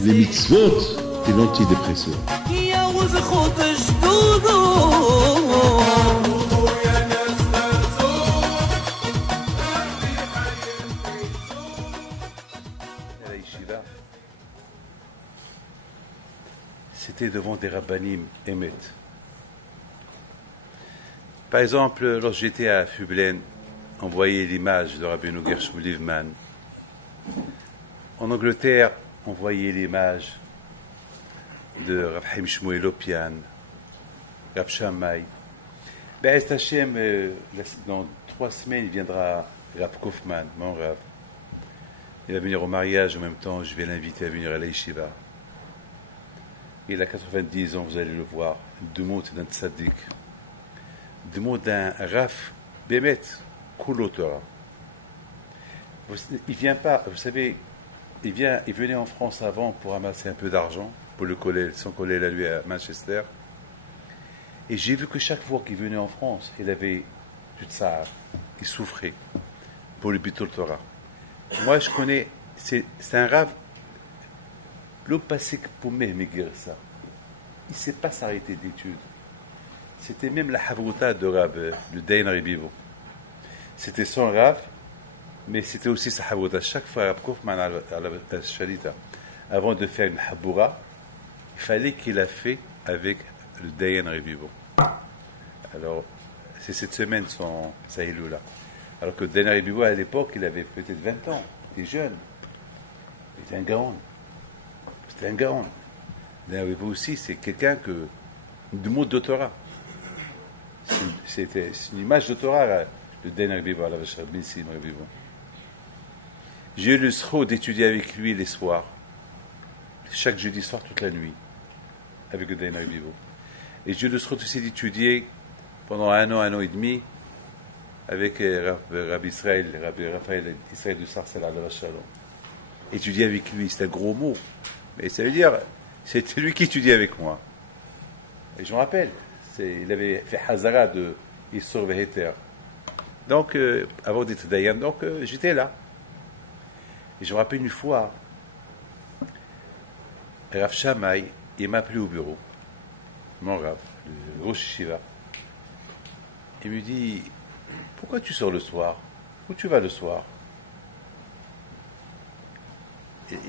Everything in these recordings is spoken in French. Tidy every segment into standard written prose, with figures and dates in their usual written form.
les mitzvot et l'antidépresseur. C'était devant des rabbanim émet. Par exemple, lorsque j'étais à Fublen, on voyait l'image de Rabbeinu Gershom Livman. En Angleterre, on voyait l'image de Rav Chaim Shmuel Lopian, Rav Shammai. Be'ez Hashem, dans 3 semaines, il viendra Rav Kaufman, mon Rav. Il va venir au mariage en même temps, je vais l'inviter à venir à la Yeshiva. Il a 90 ans, vous allez le voir. Deux mots d'un tzaddik. Deux mots d'un Raf Bémet, Kulo Torah. Il vient pas, vous savez, il venait en France avant pour amasser un peu d'argent, pour le coller, son collègue à lui à Manchester. Et j'ai vu que chaque fois qu'il venait en France, il avait du tsar, il souffrait pour le Bitul Torah. Moi, je connais, c'est un Rav. Le passé pour m'émigrer ça. Il ne s'est pas s'arrêter d'études. C'était même la havruta de Rab, le Dayan Rebivo. C'était son Rav, mais c'était aussi sa havruta. Chaque fois, Rab Kaufman à la Shalita, avant de faire une haboura, il fallait qu'il la fait avec le Dayan Rebivo. Alors, c'est cette semaine son Sahilou là. Alors que le Dayan Rebivo, à l'époque, il avait peut-être 20 ans. Il était jeune. Il était un gaon. C'était un gaon. D'ailleurs, aussi, c'est quelqu'un que. Du mot de Torah. C'est une image de Torah, le Den Rebivo, la Vachar Bissim Rebivo. J'ai eu le sro d'étudier avec lui les soirs. Chaque jeudi soir, toute la nuit. Avec le Den Rebivo. Et j'ai eu le sro aussi d'étudier pendant 1 an et demi, avec Rabbi Israël, Rabbi Raphaël Israël du Sarcel à la Vachalom. Étudier avec lui, c'est un gros mot. Mais ça veut dire, c'était lui qui étudiait avec moi. Et je me rappelle, il avait fait Hazara de Issur Veheter. Donc, avant d'être Dayan, donc j'étais là. Et je me rappelle une fois, Rav Shammai, il m'a appelé au bureau, mon Rav, le Rosh Shiva. Il me dit, pourquoi tu sors le soir? Où tu vas le soir?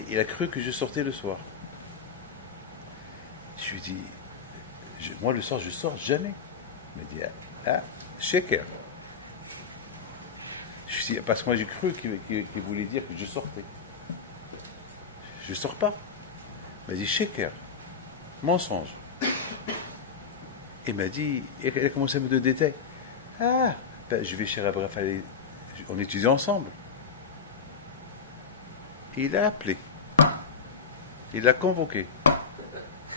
Il a cru que je sortais le soir. Je lui dis, moi le soir je sors jamais. Il m'a dit, ah, shaker. Je lui dis, parce que moi j'ai cru qu'il voulait dire que je sortais. Je ne sors pas. Il m'a dit, shaker, mensonge. Il m'a dit, il a commencé à me donner des détails. Ah, ben, je vais chez Rabbi Raphaël, on étudie ensemble. Il l'a appelé, il l'a convoqué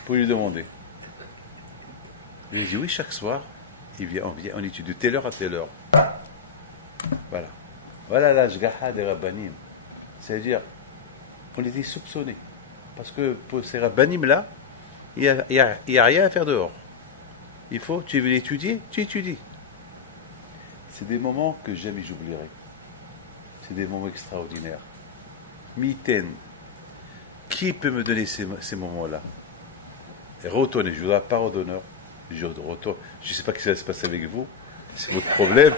pour lui demander. Il lui a dit oui, chaque soir, on étudie de telle heure à telle heure. Voilà. Voilà l'ashgaha des rabbanim. C'est-à-dire, on était soupçonnés. Parce que pour ces rabbanim-là, il n'y a rien à faire dehors. Il faut, tu veux l'étudier, tu étudies. C'est des moments que jamais j'oublierai. C'est des moments extraordinaires. Miten, qui peut me donner ces moments-là? Retournez, je vous donne parole d'honneur. Je ne sais pas ce qui va se passer avec vous, c'est votre problème.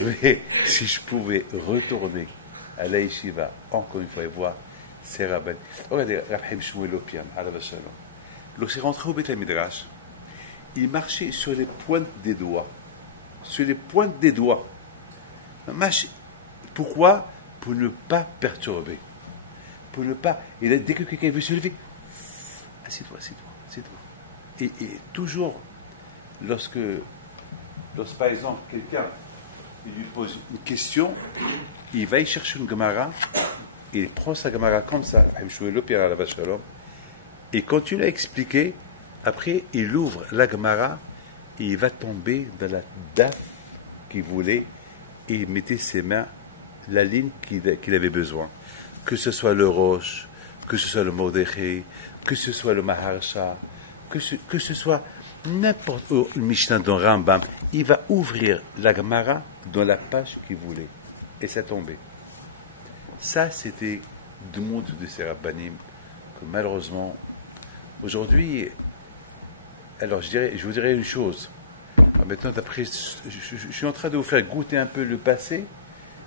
Mais si je pouvais retourner à la yeshiva, encore une fois, et voir ces rabbins. Regardez, Rav Chaim Shmuel Lopian, à la Vachalom. Lorsqu'il est rentré au Beth Midrash, il marchait sur les pointes des doigts. Sur les pointes des doigts. Pourquoi? Pour ne pas perturber. Pour ne pas. Et dès que quelqu'un veut se lever, assieds-toi, assieds-toi, assieds-toi. Et toujours, lorsque par exemple quelqu'un lui pose une question, il va y chercher une Gemara, il prend sa Gemara comme ça, et continue à expliquer. Après, il ouvre la Gemara et il va tomber dans la daf qu'il voulait et il mettait ses mains la ligne qu'il avait besoin. Que ce soit le Rosh, que ce soit le Mordechai, que ce soit le Maharsha, que ce soit n'importe où, le Mishnah dans Rambam, il va ouvrir la Gemara dans la page qu'il voulait. Et ça tombait. Ça, c'était du monde de ces rabbanim que malheureusement, aujourd'hui, alors je vous dirais une chose. Alors maintenant, d'après, je suis en train de vous faire goûter un peu le passé.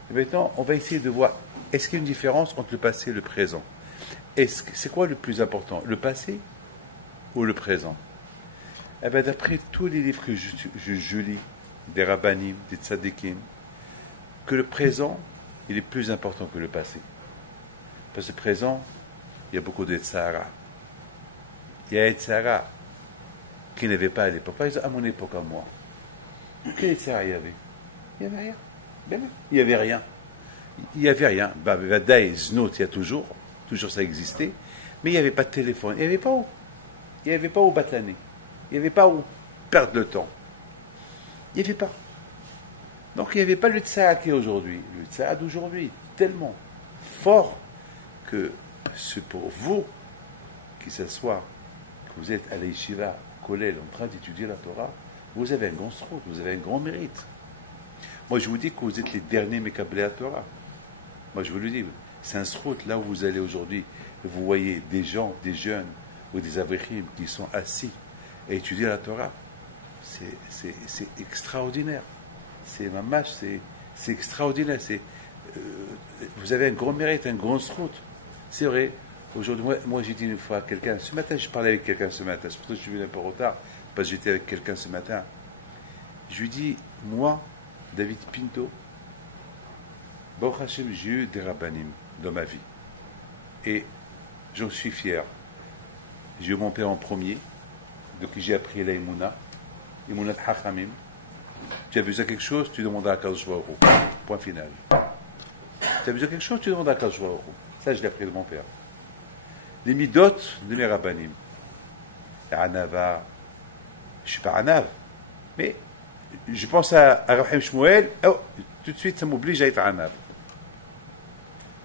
Et maintenant, on va essayer de voir, est-ce qu'il y a une différence entre le passé et le présent? C'est quoi le plus important, le passé ou le présent? Eh bien, d'après tous les livres que je lis, des rabbanim, des tzadikim, que le présent, il est plus important que le passé. Parce que le présent, il y a beaucoup de tzara. Il y a des tzara qui n'avaient pas à l'époque. Par exemple, à mon époque, à moi, quel tzara il y avait? Il n'y avait rien. Ben oui, il n'y avait rien. Il n'y avait rien. Vadaï, Znot, il y a toujours ça existait, mais il n'y avait pas de téléphone. Il n'y avait pas où. Il n'y avait pas où bâtlaner. Il n'y avait pas où perdre le temps. Il n'y avait pas. Donc il n'y avait pas le tzara qui est aujourd'hui. Le tzara d'aujourd'hui est tellement fort que c'est pour vous qui s'assoient, que vous êtes à l'Yeshiva, au Kollel, en train d'étudier la Torah, vous avez un grand srout, vous avez un grand mérite. Moi je vous dis que vous êtes les derniers Mekablei à Torah. Moi je vous le dis, c'est un srout, là où vous allez aujourd'hui, vous voyez des gens, des jeunes ou des abrichim qui sont assis et étudier la Torah. C'est extraordinaire. C'est mamash, c'est extraordinaire. Vous avez un grand mérite, un grand srout. C'est vrai. Aujourd'hui, moi j'ai dit une fois à quelqu'un, ce matin, je parlais avec quelqu'un ce matin, c'est pour ça que je suis venu un peu en retard, parce que j'étais avec quelqu'un ce matin. Je lui dis, moi, David Pinto, Baruch Hashem, j'ai eu des rabbanim dans ma vie. Et j'en suis fier. J'ai eu mon père en premier, donc j'ai appris la Imuna Hachamim. Tu as besoin de quelque chose, tu demandes à Kadosh Baruch Hu. Point final. Tu as besoin de quelque chose, tu demandes à Kadosh Baruch Hu. Ça, je l'ai appris de mon père. Les midot de mes rabbanim. Anava, je ne suis pas Anav, mais je pense à Rahim Shmuel, oh, tout de suite ça m'oblige à être Anav.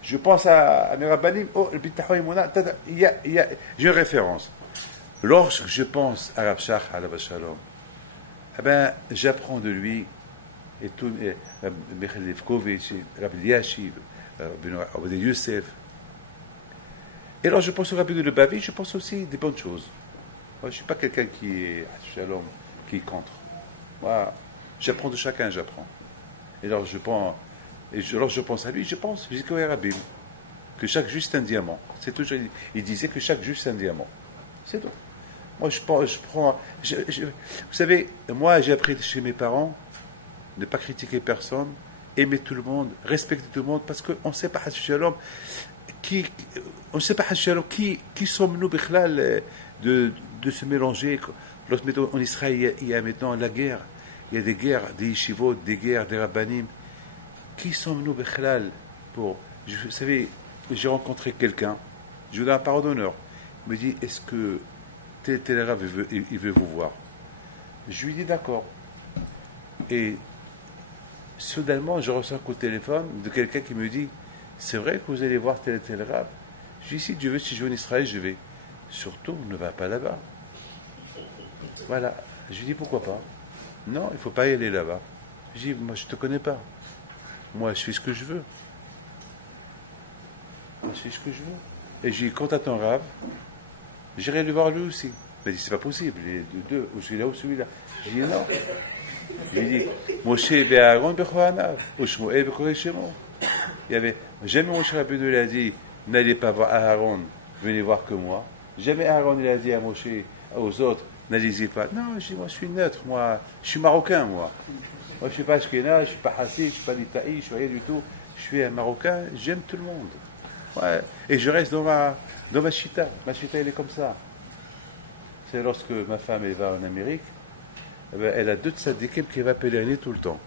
Je pense à mes rabbanim, oh, le Bitahoy Imuna, j'ai une référence. Lorsque je pense à Rav Shach, à Alav Shalom, eh ben, j'apprends de lui, et tout, Michael Levkovitch, Rabbi Eliashiv, Rabbi Youssef. Et alors je pense au Rabbi de Lubavitch, je pense aussi des bonnes choses. Moi, je ne suis pas quelqu'un qui est Shalom, qui est contre. Moi, j'apprends de chacun, j'apprends. Et alors je pense à lui, je dis que Rabbi, que chaque juge c'est un diamant. C'est toujours, il disait que chaque juge c'est un diamant. C'est tout. Moi, je prends. Vous savez, moi, j'ai appris chez mes parents ne pas critiquer personne, aimer tout le monde, respecter tout le monde, parce qu'on ne sait pas, Shalom, qui sommes-nous, Bichlal, de se mélanger. En Israël, il y a maintenant la guerre. Il y a des guerres, des yeshivot, des guerres, des rabbanim. Qui sommes-nous, Bichlal, pour. Vous savez, j'ai rencontré quelqu'un, je vous donne la parole d'honneur. Il me dit, est-ce que tel Rav, il veut vous voir? Je lui dis d'accord. Et soudainement, je reçois un coup de téléphone de quelqu'un qui me dit, c'est vrai que vous allez voir tel Rav? Je lui dis, si Dieu veut, si je vais en Israël, je vais. Surtout, ne va pas là-bas. Voilà. Je lui dis, pourquoi pas? Non, il ne faut pas y aller là-bas. Je dis, moi, je ne te connais pas. Moi, je fais ce que je veux. Moi, je fais ce que je veux. Et je lui dis, quand tu as ton Rav, j'irai le voir lui aussi. Il m'a dit, c'est pas possible, les deux, ou celui-là ou celui-là. J'ai dit, non. Il dit, Moshe Aaron Bechoanav, ou Shmuel Bechoanav Shemo. Il y avait, jamais Moshe Rabbeinu il a dit, n'allez pas voir Aaron, venez voir que moi. Jamais Aaron il a dit à Moshe, aux autres, n'allez-y pas. Non, je dis, moi je suis neutre, moi, je suis marocain, moi. Moi je ne suis pas Ashkenaz, je ne suis pas Hassid, je ne suis pas Litaï, je ne suis rien du tout. Je suis un Marocain, j'aime tout le monde. Ouais. Et je reste dans ma chita. Ma chita, elle est comme ça. C'est lorsque ma femme elle va en Amérique, elle a deux tzadikim qui va pèleriner tout le temps.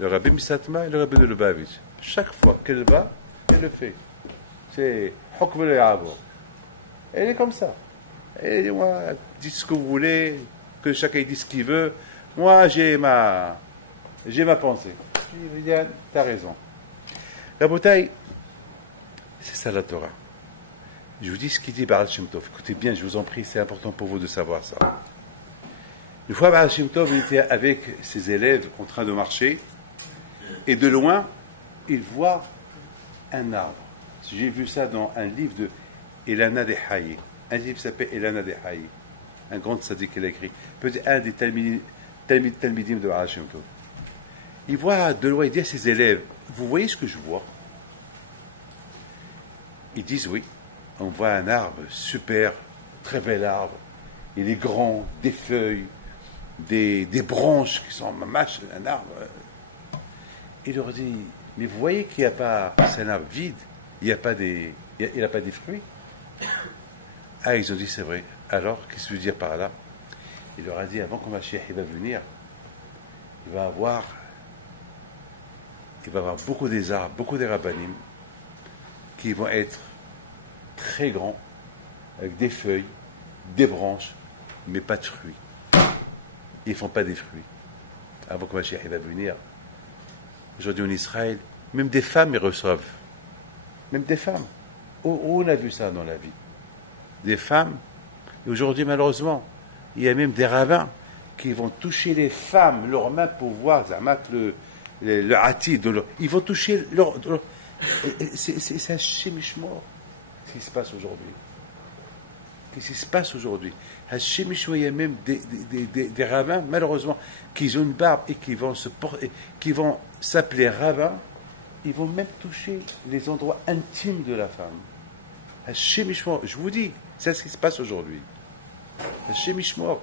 Le Rabbi Misatma et le Rabbi de Lubavitch. Chaque fois qu'elle va, elle le fait. C'est Hokm le Ya'avor. Elle est comme ça. Elle dit, moi, dites ce que vous voulez, que chacun dise ce qu'il veut. Moi, j'ai ma pensée. Je dis, Viviane, t'as raison. La bouteille, c'est ça la Torah. Je vous dis ce qu'il dit Baal Shem Tov. Écoutez bien, je vous en prie, c'est important pour vous de savoir ça. Une fois, Baal Shem Tov il était avec ses élèves en train de marcher, et de loin, il voit un arbre. J'ai vu ça dans un livre de Elana de Haye. Un livre qui s'appelle Elana de Haye. Un grand sadique qu'il a écrit. Peut-être un des talmidim de Baal Shem Tov. Il voit de loin, il dit à ses élèves, vous voyez ce que je vois? Ils disent oui. On voit un arbre super, très bel arbre. Il est grand, des feuilles, des branches qui sont mâches, un arbre. Il leur dit, mais vous voyez qu'il n'y a pas, c'est un arbre vide, il n'a pas des fruits. Ah, ils ont dit, c'est vrai. Alors, qu'est-ce que je veux dire par là? Il leur a dit, avant que Mashiach va venir, il va avoir beaucoup des arbres, beaucoup des rabbanim, qui vont être très grands, avec des feuilles, des branches, mais pas de fruits. Ils ne font pas des fruits. Avant que Mashiach va venir, aujourd'hui en Israël, même des femmes ils reçoivent. Même des femmes. Où on a vu ça dans la vie? Des femmes. Et aujourd'hui, malheureusement, il y a même des rabbins qui vont toucher les femmes, leurs mains pour voir le hati. Ils vont toucher leur c'est un chemichement. Qu'est-ce qui se passe aujourd'hui? Qu'est-ce qui se passe aujourd'hui? Un chemichement, il y a même des rabbins, malheureusement, qui ont une barbe et qui vont s'appeler rabbins. Ils vont même toucher les endroits intimes de la femme. Un chemichement, je vous dis, c'est ce qui se passe aujourd'hui. Un chemichement.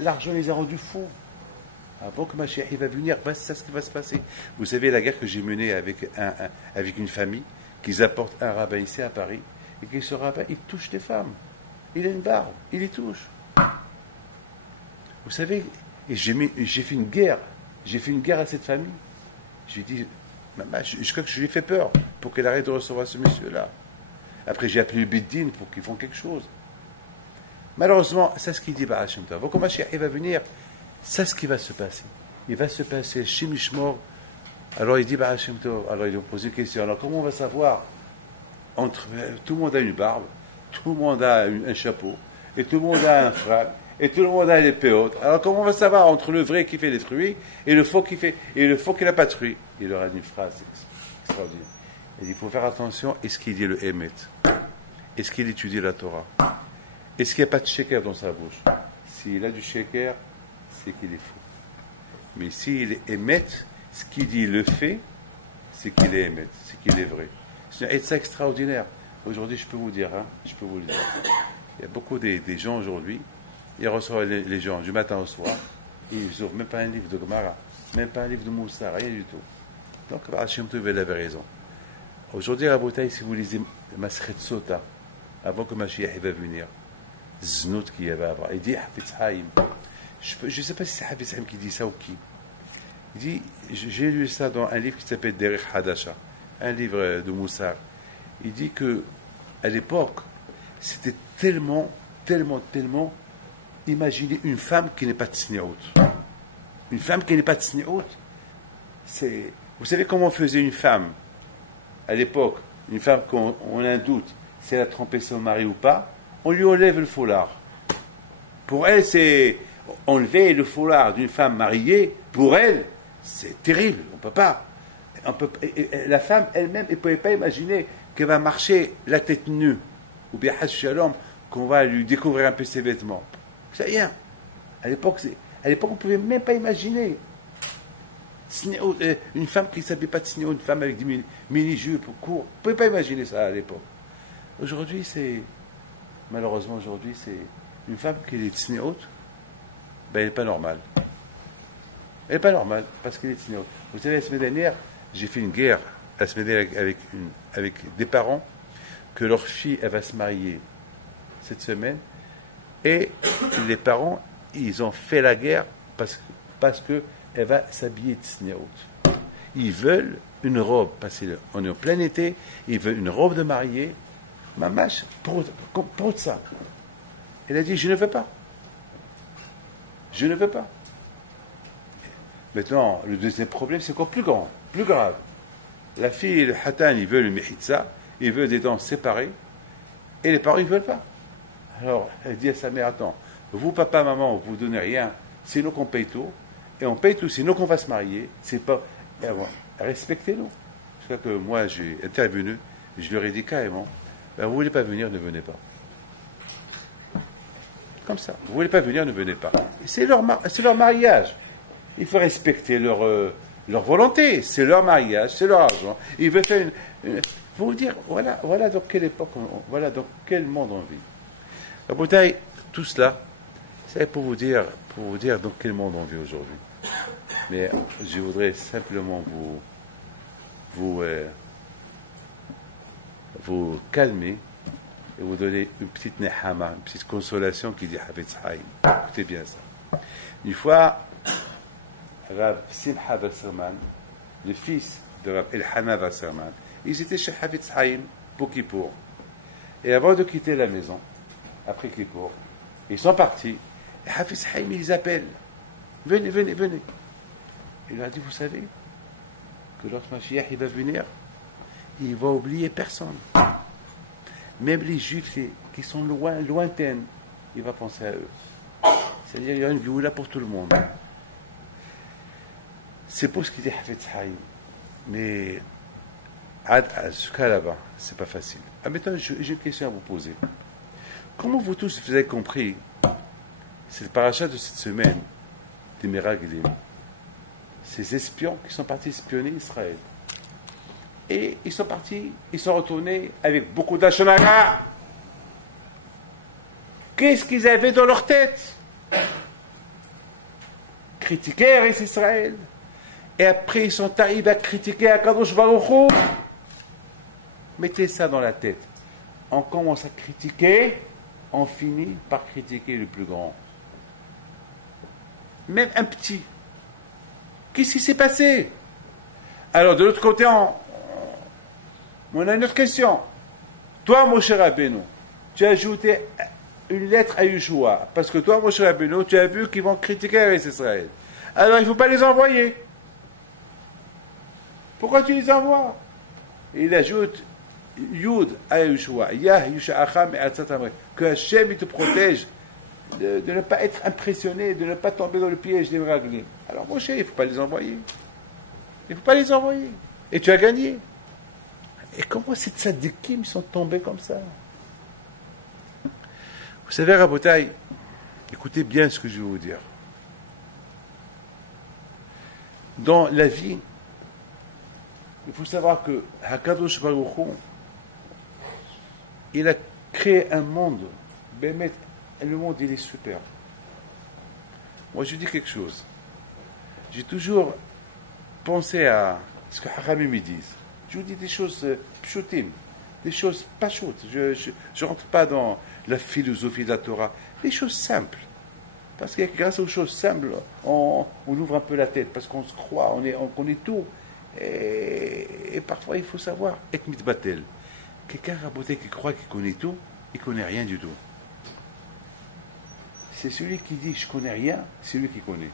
L'argent les a rendus fous. Avant que Mashiach va venir, c'est ce qui va se passer. Vous savez, la guerre que j'ai menée avec une famille, qu'ils apportent un rabbin ici à Paris, et que ce rabbin, il touche les femmes. Il a une barbe, il les touche. Vous savez, et j'ai fait une guerre. J'ai fait une guerre à cette famille. J'ai dit, maman, je crois que je lui ai fait peur pour qu'elle arrête de recevoir ce monsieur-là. Après, j'ai appelé le Biddin pour qu'ils font quelque chose. Malheureusement, c'est ce qu'il dit Baal Shem Tov. Avant que Mashiach va venir, c'est ce qui va se passer. Il va se passer Shemishmor. Alors il dit Baal Shem Tov. Alors ils lui ont posé une question. Alors comment on va savoir tout le monde a une barbe, tout le monde a un chapeau, et tout le monde a un frâne, et tout le monde a des péotes. Alors comment on va savoir entre le vrai qui fait des fruits et le faux qui n'a pas de fruits? Il leur a dit une phrase extraordinaire. Il dit, il faut faire attention, est-ce qu'il dit le Emet? Est-ce qu'il étudie la Torah? Est-ce qu'il n'y a pas de sheker dans sa bouche? S'il a du sheker, c'est qu'il est faux. Mais s'il est Emet, ce qu'il dit le fait, c'est qu'il est Emet, c'est qu'il est vrai. C'est un ça extraordinaire. Aujourd'hui, je peux vous dire, je peux vous le dire. Il y a beaucoup des gens aujourd'hui, ils reçoivent les gens du matin au soir, et ils n'ouvrent même pas un livre de Gemara, même pas un livre de Moussa, rien du tout. Donc, Hachem Tov avait raison. Aujourd'hui, à Rabotai, si vous lisez Masechet Sota, avant que Mashiach va venir, Znout qui va avoir, il dit Hafetz Haïm. Je ne sais pas si c'est Hafetz Haïm qui dit ça ou qui. Il dit, j'ai lu ça dans un livre qui s'appelle Derech Hadasha, un livre de Moussar. Il dit que à l'époque, c'était tellement, imaginer une femme qui n'est pas tsniout. Une femme qui n'est pas tsniout, c'est... Vous savez comment on faisait une femme à l'époque? Une femme qu'on a un doute si elle a trompé son mari ou pas, on lui enlève le foulard. Pour elle, c'est enlever le foulard d'une femme mariée, pour elle, c'est terrible. On peut pas. La femme elle-même, elle ne pouvait pas imaginer qu'elle va marcher la tête nue, ou bien Shalom, qu'on va lui découvrir un peu ses vêtements. C'est rien. À l'époque, on ne pouvait même pas imaginer. Une femme qui ne s'habille pas de signéo, une femme avec des mini-jupes courts, on ne pouvait pas imaginer ça à l'époque. Aujourd'hui, malheureusement, c'est une femme qui est tsnéout, elle n'est pas normale. Elle n'est pas normale, parce qu'elle est tsnéout. Vous savez, la semaine dernière, j'ai fait une guerre, la semaine dernière, avec des parents, que leur fille, elle va se marier cette semaine, et les parents, ils ont fait la guerre parce que elle va s'habiller de tsnéout. Ils veulent une robe, parce qu'on est en plein été, ils veulent une robe de mariée, mamache, pour ça. Elle a dit, je ne veux pas. Je ne veux pas. Maintenant, le deuxième problème, c'est encore plus grand, plus grave. La fille et le hatan, ils veulent le mechitza, ils veulent des dents séparées, et les parents, ils ne veulent pas. Alors, elle dit à sa mère, attends, vous, papa, maman, vous ne donnez rien, sinon qu'on paye tout, et on paye tout, sinon qu'on va se marier, c'est pas... Respectez-nous. C'est ça que moi, j'ai intervenu Je leur ai dit carrément, ben, vous ne voulez pas venir, ne venez pas. Comme ça. Vous ne voulez pas venir, ne venez pas. C'est leur mariage. Il faut respecter leur volonté. C'est leur mariage, c'est leur argent. Ils veulent faire faut vous dire, voilà dans quelle époque, voilà dans quel monde on vit. La bouteille, tout cela, c'est pour vous dire dans quel monde on vit aujourd'hui. Mais je voudrais simplement vous calmer et vous donner une petite nehama, une petite consolation qui dit Hafetz Haïm. Écoutez bien ça. Une fois, Rav Simcha Wasserman, le fils de Rav Elhana Wasserman, ils étaient chez Hafetz Haïm pour Kippour. Et avant de quitter la maison, après Kippour, ils sont partis. Et Hafetz Haïm, ils appellent. Venez, venez, venez. Il leur a dit, vous savez, que lorsque Mashiach il va venir, il va oublier personne. Même les Juifs qui sont lointains, il va penser à eux. C'est-à-dire, il y a une géoula pour tout le monde. C'est pour ce qu'il dit Hafetz Haïm. Mais, jusqu'à là-bas, c'est pas facile. Ah, maintenant, j'ai une question à vous poser. Comment vous tous, vous avez compris cette paracha de cette semaine des Meraglim, ces espions qui sont partis espionner Israël? Et ils sont partis, ils sont retournés avec beaucoup d'achonara. Qu'est-ce qu'ils avaient dans leur tête? Critiquer Israël. Et après, ils sont arrivés à critiquer Akadosh Baruch Hu. Mettez ça dans la tête. On commence à critiquer, on finit par critiquer le plus grand. Même un petit. Qu'est-ce qui s'est passé? Alors, de l'autre côté, on a une autre question. Toi, Moshe Rabbeinu, tu as ajouté une lettre à Yeshua, parce que toi, Moshe Rabbeinu, tu as vu qu'ils vont critiquer avec Israël. Alors, il ne faut pas les envoyer. Pourquoi tu les envoies? Il ajoute Yud à Yeshua, Yah Yisha'acham et Atzatamre, que Hachem te protège de ne pas être impressionné, de ne pas tomber dans le piège des Meraglim. Alors, Moshe, il ne faut pas les envoyer. Il ne faut pas les envoyer. Et tu as gagné. Et comment ces tzadikim sont tombés comme ça? Vous savez, Rabotai, écoutez bien ce que je vais vous dire. Dans la vie, il faut savoir que Hakadosh Baruch Hu, il a créé un monde. Bémet, le monde, il est super. Moi, je dis quelque chose. J'ai toujours pensé à ce que Haramim me disent. Je vous dis des choses pshutim, des choses pas choutes. Je ne rentre pas dans la philosophie de la Torah. Des choses simples. Parce que grâce aux choses simples, on ouvre un peu la tête, parce qu'on se croit, on connaît tout. Et parfois, il faut savoir, et mitbatel. Quelqu'un raboté qui croit qu'il connaît tout, il ne connaît rien du tout. C'est celui qui dit je ne connais rien, c'est lui qui connaît.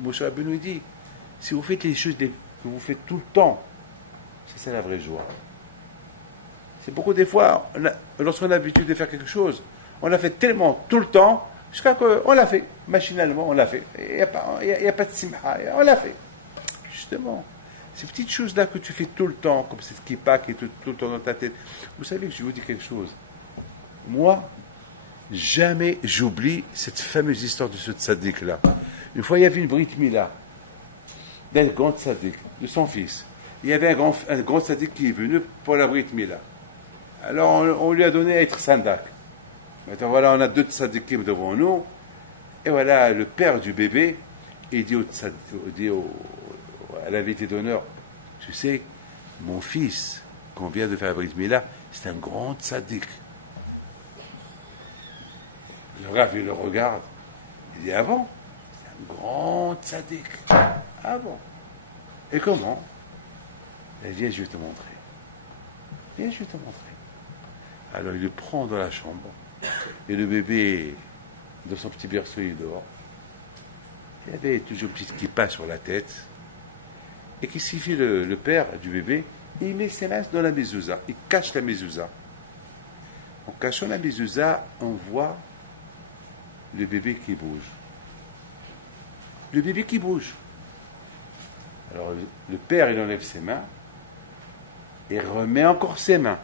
Moshe Rabbeinu dit, si vous faites les choses que vous faites tout le temps, c'est ça la vraie joie. C'est beaucoup des fois, lorsqu'on a l'habitude de faire quelque chose, on l'a fait tellement tout le temps, jusqu'à qu'on l'a fait, machinalement, on l'a fait. Il n'y a pas de simha, on l'a fait. Justement, ces petites choses-là que tu fais tout le temps, comme cette kippa qui est tout le temps dans ta tête. Vous savez que je vous dis quelque chose. Moi, jamais j'oublie cette fameuse histoire de ce tzaddik-là. Une fois, il y avait une brit mila d'un grand tzaddik, de son fils. Il y avait un grand tzaddik qui est venu pour la brit mila. Alors, on lui a donné à être sandak. Maintenant, voilà, on a deux tzaddikim devant nous. Et voilà, le père du bébé, il dit, à l'invité d'honneur, tu sais, mon fils, qu'on vient de faire la brit mila, c'est un grand tzaddik. Le Rav, il le regarde. Il dit, ah bon? C'est un grand tzaddik. Ah bon? Et comment? Il dit, viens, je vais te montrer. Viens, je vais te montrer. Alors, il le prend dans la chambre. Et le bébé, dans son petit berceau, il est dehors. Il y avait toujours une petite kippa sur la tête. Et qu'est-ce qu'il fait le père du bébé? Il met ses mains dans la mezouza. Il cache la mezouza. En cachant la mezouza, on voit le bébé qui bouge. Le bébé qui bouge. Alors le père, il enlève ses mains et remet encore ses mains.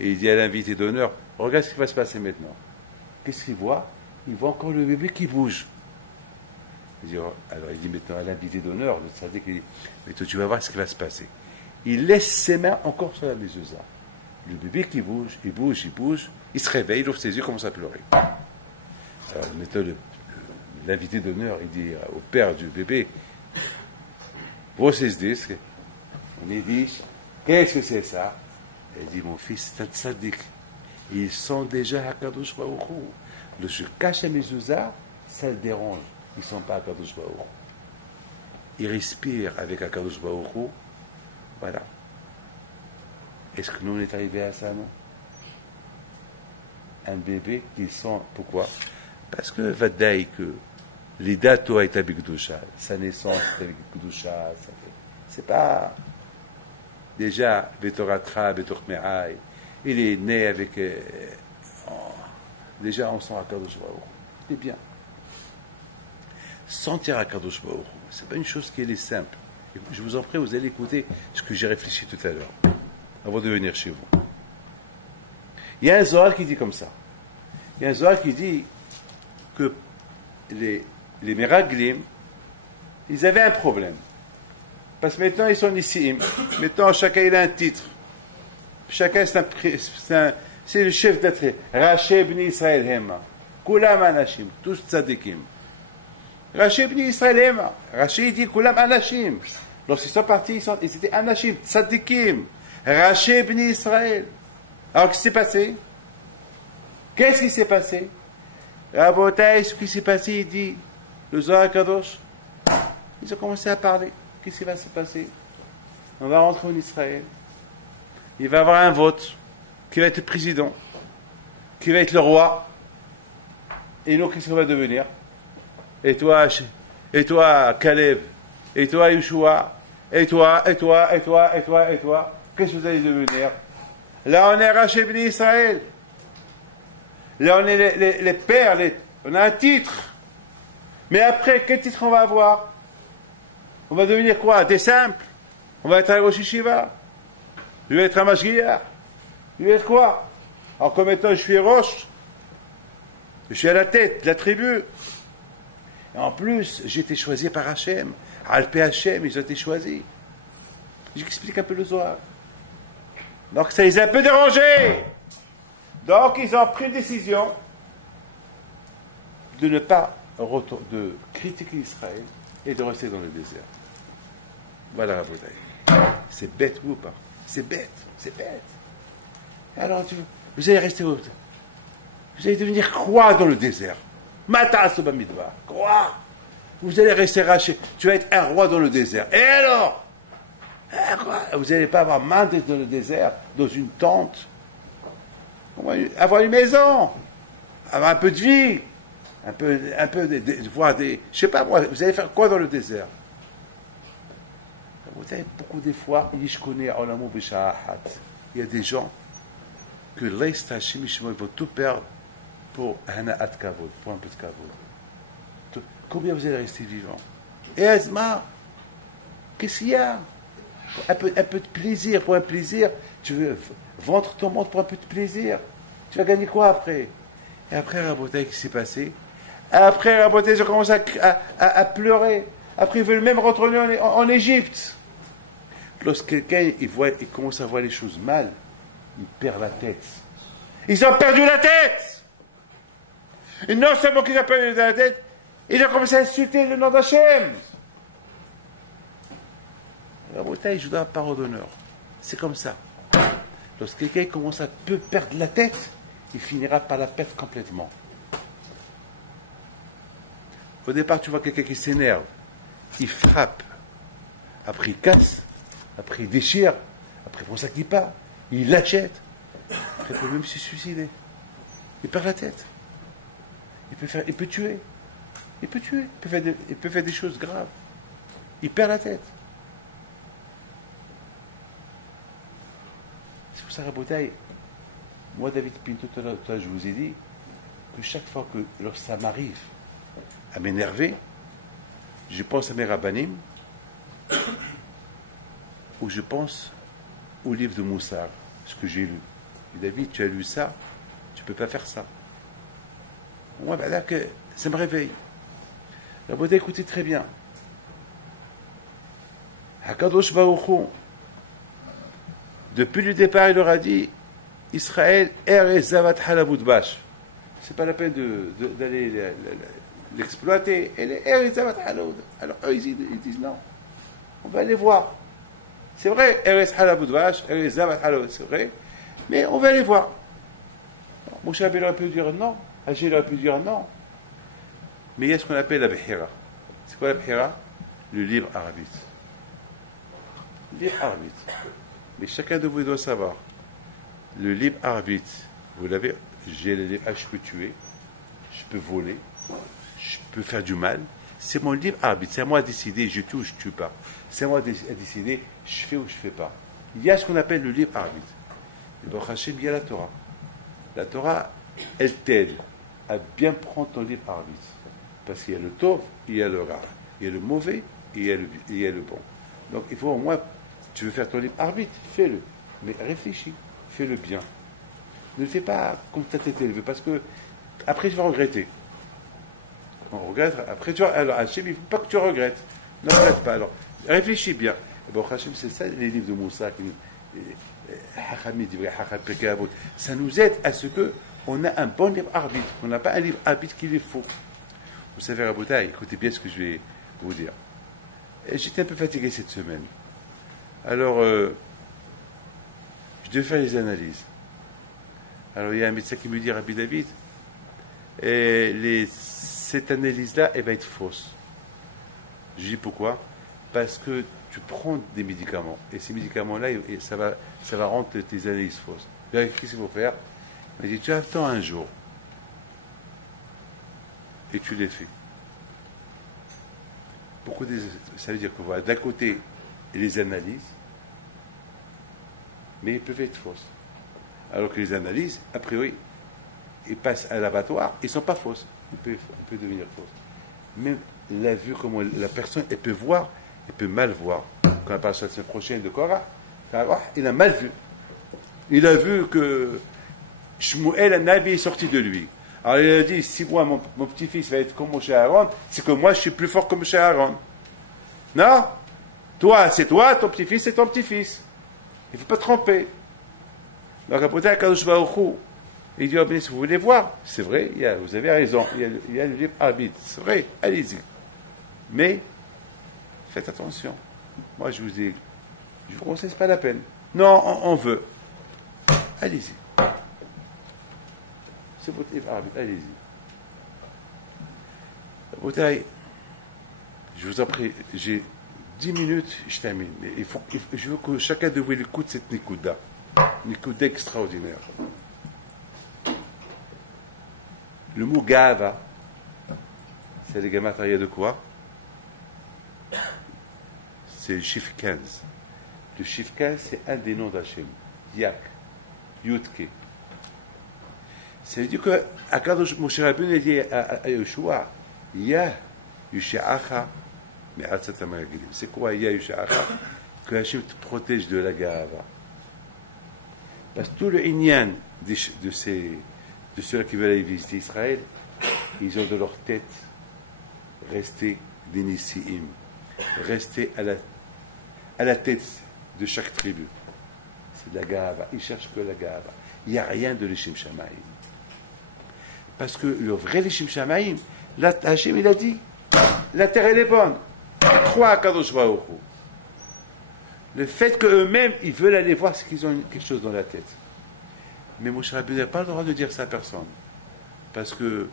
Et il dit à l'invité d'honneur, regarde ce qui va se passer maintenant. Qu'est-ce qu'il voit? Il voit encore le bébé qui bouge. Alors il dit maintenant à l'invité d'honneur, le tzaddik, il dit, mais toi tu vas voir ce qui va se passer. Il laisse ses mains encore sur la mezouza. Le bébé qui bouge, il bouge, il bouge, il se réveille, il ouvre ses yeux, commence à pleurer. Alors maintenant l'invité d'honneur, il dit au père du bébé, vocês disent, on est dit, qu'est-ce que c'est ça? Il dit, mon fils, c'est un tzaddik. Ils sont déjà à Kadosh Baruch Hu. Je cache la mezouza, ça le dérange. Ils ne sont pas à Kadosh Baruch Hu. Ils respirent avec Kadosh Baruch Hu. Voilà. Est-ce que nous, on est arrivé à ça, non? Un bébé qui sent... Pourquoi? Parce que Vadaï, que l'Idato est avec Kedusha, sa naissance est avec Kedusha, c'est pas... Déjà, Betoratra, Betormerai, il est né avec... déjà, on sent à Kadosh Baruch Hu. C'est bien. Sentir à Kadosh Baruch Hu, ce n'est pas une chose qui est simple. Je vous en prie, vous allez écouter ce que j'ai réfléchi tout à l'heure, avant de venir chez vous. Il y a un Zohar qui dit comme ça. Il y a un Zohar qui dit que les Meraglim, ils avaient un problème. Parce que maintenant, ils sont ici. Maintenant, chacun, il a un titre. Chacun, c'est le chef d'attrée. Raché Bni Israël Hema. Kulam Anashim. Tous tzadikim. Raché Bni Israël Hema. Raché, il dit Kulam Anashim. Lorsqu'ils sont partis, ils étaient Anashim, tzadikim. Raché Bni Israël. Alors, qu'est-ce qui s'est passé? Qu'est-ce qui s'est passé? Rabotai, ce qui s'est passé, il dit, le Zohar Kadosh, ils ont commencé à parler. Qu'est-ce qui va se passer? On va rentrer en Israël. Il va y avoir un vote. Qui va être le président? Qui va être le roi? Et nous, qu'est-ce qu'on va devenir? Et toi, Caleb? Et toi, Yeshua? Et toi? Qu'est-ce que vous allez devenir? Là, on est Raché Bni Israël. Là, on est les pères. On a un titre. Mais après, quel titre on va avoir? On va devenir quoi? Des simples? On va être un Rosh Yeshiva? Je vais être un Mashgiach? Je vais être quoi? Alors, comme étant, je suis Rosh. Je suis à la tête de la tribu. Et en plus, j'ai été choisi par Hachem. Alpé Hachem, ils ont été choisis. J'explique un peu le Zohar. Donc, ça les a un peu dérangés. Donc, ils ont pris une décision de ne pas de critiquer Israël et de rester dans le désert. Voilà la bouteille. C'est bête ou pas? C'est bête. Alors, vous allez rester où? Vous allez devenir quoi dans le désert? Matas au Bamidbar. Quoi? Vous allez rester raché. Tu vas être un roi dans le désert. Et alors? Quoi? Vous n'allez pas avoir main d'être dans le désert, dans une tente. Avoir une maison. Avoir un peu de vie. Un peu voir des... Je sais pas moi, vous allez faire quoi dans le désert? Vous savez, beaucoup des fois, il y a des gens que l'Estachim, ils vont tout perdre pour un kavod, pour un peu de kavod. Combien vous allez rester vivant? Et Azma, qu'est-ce qu'il y a? Un peu de plaisir, pour un plaisir, tu veux vendre ton monde pour un peu de plaisir. Tu vas gagner quoi après? Et après, Rabotai, qu'est-ce qui s'est passé? Après, Rabotai, je commence à pleurer. Après, ils veulent même retourner en Égypte. Lorsque quelqu'un il commence à voir les choses mal, il perd la tête. Ils ont perdu la tête! Et non seulement qu'ils ont perdu la tête, ils ont commencé à insulter le nom d'Hachem. La bouteille, je dois parole d'honneur. C'est comme ça. Lorsque quelqu'un commence à peu perdre la tête, il finira par la perdre complètement. Au départ, tu vois quelqu'un qui s'énerve, il frappe, après il casse, après il déchire, après il prend sa kippa, il l'achète, après il peut même se suicider. Il perd la tête. Il peut tuer. Il peut faire des choses graves. Il perd la tête. C'est pour ça, Rabotai, moi, David Pinto, je vous ai dit que chaque fois que lorsque ça m'arrive à m'énerver, je pense à mes rabbanim où je pense au livre de Moussa, ce que j'ai lu. Et David, tu as lu ça, tu ne peux pas faire ça. Moi, ben là, ça me réveille. La beauté, écoutez très bien. Hakadosh Baruch Hu, depuis le départ, il leur a dit Israël, Eretz Zavat Halavut Bash. C'est pas la peine d'aller l'exploiter. Elle est Eretz Zavat Halavut. Alors eux, ils disent non. On va aller voir. C'est vrai, Eretz Halavut Bash, Eretz Zavat Halavut, c'est vrai. Mais on va aller voir. Moshe Rabbeinu aurait pu dire non. Agil aurait pu dire non. Mais il y a ce qu'on appelle la Bihira. C'est quoi la Bihira? Le libre arbitre. Le libre arbitre. Mais chacun de vous doit savoir. Le libre arbitre, vous l'avez, j'ai le libre, je peux tuer, je peux voler, je peux faire du mal. C'est mon libre arbitre. C'est à moi de décider, je tue ou je ne tue pas. C'est à moi de décider, je fais ou je ne fais pas. Il y a ce qu'on appelle le libre arbitre. Et Baruch Hashem, il y a la Torah. La Torah, elle t'aide à bien prendre ton libre arbitre. Parce qu'il y a le tov, il y a le rare. Il y a le mauvais et il y a le bon. Donc il faut au moins, tu veux faire ton libre arbitre, fais-le. Mais réfléchis, fais-le bien. Ne le fais pas comme ta tête élevée, parce que après tu vas regretter. On regrette, après tu vas. Alors Hachem, il ne faut pas que tu regrettes. Ne regrette pas. Alors, réfléchis bien. Bon, Hachem, c'est ça les livres de Moussa. Ça nous aide à ce qu'on a un bon libre arbitre, qu'on n'a pas un libre arbitre qu'il est faux. Vous savez, Rabotai, écoutez bien ce que je vais vous dire. J'étais un peu fatigué cette semaine. Alors, je devais faire les analyses. Alors, il y a un médecin qui me dit, Rabbi David, cette analyse-là, elle va être fausse. Je dis pourquoi? Parce que tu prends des médicaments, et ces médicaments-là, ça va rendre tes analyses fausses. Qu'est-ce qu'il faut faire? Il m'a dit, tu attends un jour, et tu les fais. Pourquoi ça veut dire que voilà, d'un côté, les analyses, mais ils peuvent être fausses. Alors que les analyses, a priori, ils passent à l'abattoir, ils ne sont pas fausses. Ils peuvent devenir fausses. Même la vue, comment la personne, elle peut voir, elle peut mal voir. Quand on parle de la semaine prochaine de Korah, il a mal vu. Il a vu que Shmuel, un Navi, est sorti de lui. Alors il a dit, si moi, mon petit-fils va être comme Moshe Aaron, c'est que moi, je suis plus fort que Moshe Aaron. Non? Toi, c'est toi, ton petit-fils, c'est ton petit-fils. Il ne faut pas te tromper. Donc, après, Kadosh Baruch Hu, il dit, oh, bien, si vous voulez voir, c'est vrai, vous avez raison, il y a le libre arbitre, c'est vrai, allez-y. Mais, faites attention. Moi, je vous conseille, c'est pas la peine. Non, on veut. Allez-y. C'est votre libre arbitre, allez-y. Bouteille, je vous en prie, j'ai 10 minutes, je termine. Mais je veux que chacun de vous écoute cette Nikuda. Nikuda extraordinaire. Le mot Gava, c'est les gamatarias de quoi? C'est le chiffre 15. Le chiffre 15, c'est un des noms d'Hachem. Yak, Yudke. Ça veut dire que Akadosh Moshe Rabbeinu a dit à Yoshua, Ya Yusha'acha me'atzat ha'meragilim. C'est quoi Ya Yusha'acha? Que Hachem te protège de la Gava. Parce que tout le inyan de ceux qui veulent aller visiter Israël, ils ont de leur tête resté des Nissi'im, resté à la tête de chaque tribu. C'est de la Gava. Ils cherchent que la Gava. Il n'y a rien de l'Ishim Shamaïm. Parce que le vrai l'Ishim Shamaïm, là, Hachem, il a dit, la terre, elle est bonne. Crois à Kadosh Baruch Hu. Le fait qu'eux-mêmes, ils veulent aller voir, c'est qu'ils ont quelque chose dans la tête. Mais Moshe Rabbeinu n'a pas le droit de dire ça à personne. Parce que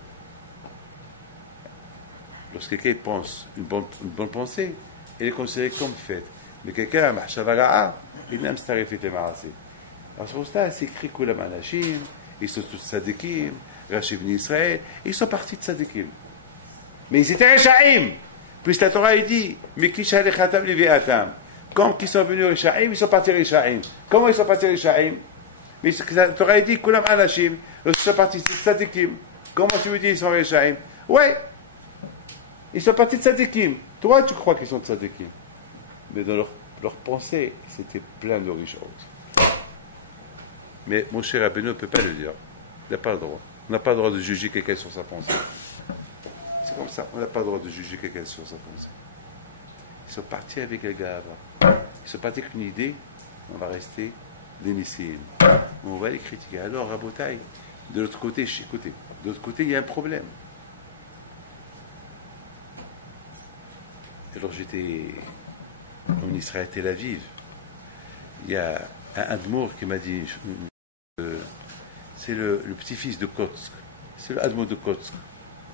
lorsque quelqu'un pense une bonne pensée, elle est considérée comme faite. Mais quelqu'un, Mahshavara'a, il n'aime pas s'arrêter les marasés. Alors sur ça, c'est écrit Kulam Anashim, ils sont tous tzadikim, Rashi Bnei Israël, ils sont partis de tzadikim. Mais ils étaient Rechaim. Puis la Torah, il dit, Mekish halechatam leviatam. Comme ils sont venus Rechaim, ils sont partis Rechaim. Comment ils sont partis Rechaim? Mais la Torah, il dit, Kulam Anashim, ils sont partis de tzadikim. Comment tu me dis ils sont Rechaim? Ouais. Ils sont partis de tzadikim. Toi, tu crois qu'ils sont tzadikim. mais dans leur pensée, c'était plein de riches. Mais mon cher Rabbeinu ne peut pas le dire. Il n'a pas le droit. On n'a pas le droit de juger quelqu'un sur sa pensée. C'est comme ça. On n'a pas le droit de juger quelqu'un sur sa pensée. Ils sont partis avec les gars avant. Ils sont partis avec une idée. On va rester des Nissim. On va les critiquer. Alors, Rabotaï, de l'autre côté, écoutez, de l'autre côté, il y a un problème. Alors, j'étais en Israël, Tel Aviv. Il y a un Admour qui m'a dit, c'est le petit-fils de Kotsk. C'est le Admour de Kotsk.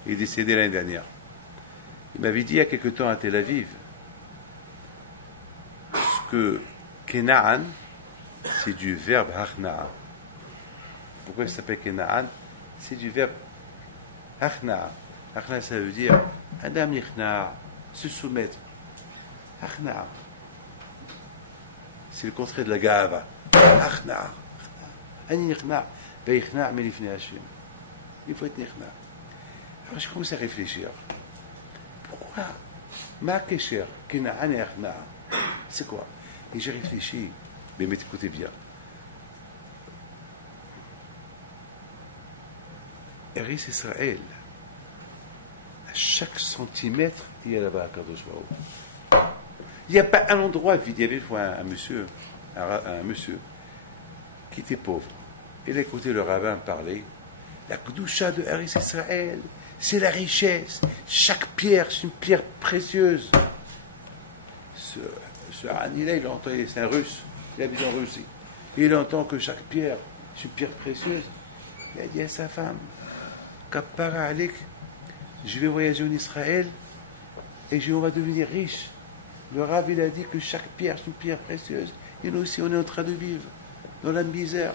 Il est décédé l'année dernière. Il m'avait dit il y a quelque temps à Tel Aviv que Kenaan, c'est du verbe Hachna'a. Pourquoi il s'appelle Kenaan? C'est du verbe Hachna'a. Hachna'a, ça veut dire Adam Nichna, se soumettre. Hachna'a. C'est le contraire de la Gava. Hachna'a. Ani Nichna. Veichna, mais il faut être Nichna. Alors je commence à réfléchir. Pourquoi Ma Kesher, Kenaan et Hachna'a, c'est quoi? Et j'ai réfléchi. Mais écoutez bien. Eretz Israël, à chaque centimètre, il y a là-bas un Kadosh Baruch. Il n'y a pas un endroit vide. Il y avait une fois un monsieur qui était pauvre. Il a écouté le rabbin parler. La Kedusha de Eretz Israël, c'est la richesse. Chaque pierre, c'est une pierre précieuse. Ce Hanila, il entend, c'est un russe, il habite en Russie. Il entend que chaque pierre, c'est une pierre précieuse. Il a dit à sa femme, Kappara Alek, je vais voyager en Israël et on va devenir riche. Le Rav, il a dit que chaque pierre, c'est une pierre précieuse. Et nous aussi, on est en train de vivre dans la misère.